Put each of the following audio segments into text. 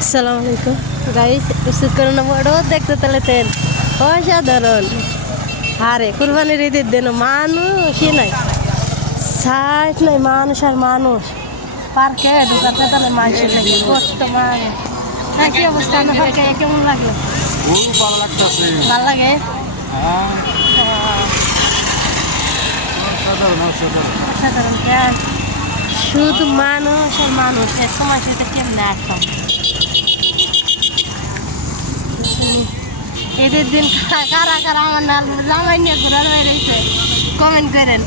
আসসালামু আলাইকুম গাইস, শুক্রনা বড় দেখতে চলেছেন অসাধারণ। আরে কুরবানির ঈদের দিন মানুষই নাই, সাইজ নাই, মানুষ আর মানুষ। পার্কে ঢুকাতে তাহলে মানুষের লাগে কত মানুষ। হ্যাঁ, কি অবস্থা আপনার পার্কে? কেমন লাগলো? খুব ভালো লাগতেছে। ভালো লাগে? হ্যাঁ, অসাধারণ অসাধারণ। অসাধারণ। হ্যাঁ, শুধু মানুষ আর মানুষ। এর সময় সেটা কেমনে আসলাম ঈদের দিন কারা কারা আমার নাম জামাই নিয়ে ঘোরার বেরিয়েছে কমেন্ট করেন।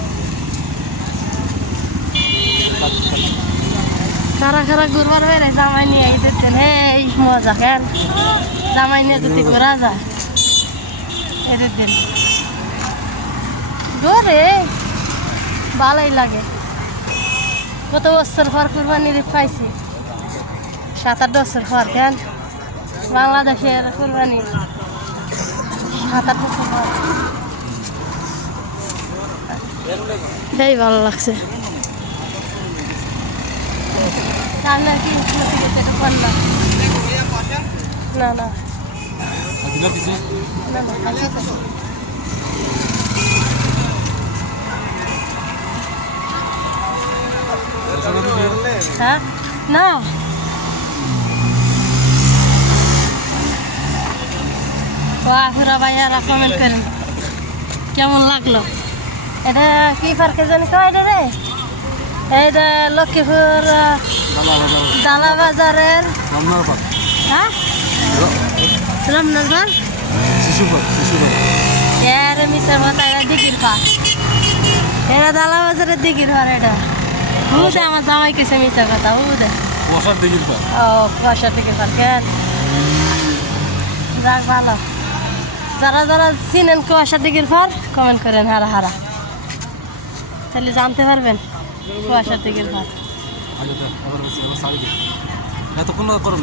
কারা কারা ঘুরবার বেড়ে জামাই নিয়ে ঈদের দিন এই মজা কেন জামাই নিয়ে যদি ঘোরা যায় ঈদের দিন ঘরে ভালোই লাগে। কত বছর পর কুরবানির ঈদ পাইছি, 7-8 বছর পর। কেন বাংলাদেশের কুরবানি 7-8 বছর পর। এই ভালো লাগছে। সামনে কি করলাম না না হ্যাঁ না পুরা ভাইয়ারা কমেন্ট করেন কেমন লাগলো। এটা কি পার্কে জানি কয় রে? এইটা লক্ষ্মীপুর ডালা বাজারের হ্যাঁ রমনার পার্ক। এর মিশার মতো এটা দিঘির পার্ক, এটা ডালা বাজারের দিঘির পার্ক। এটা হুদে আমার জামাই কেছে মিশার কথা হুদে ও কুয়াশার দিঘির পার্ক। যাক ভালো, যারা যারা চিনেন কুয়াশার দিঘির পার্ক কমেন্ট করেন হারা হারা, তাহলে জানতে পারবেন কুয়াশার দিঘির পার্ক। এতক্ষণ করো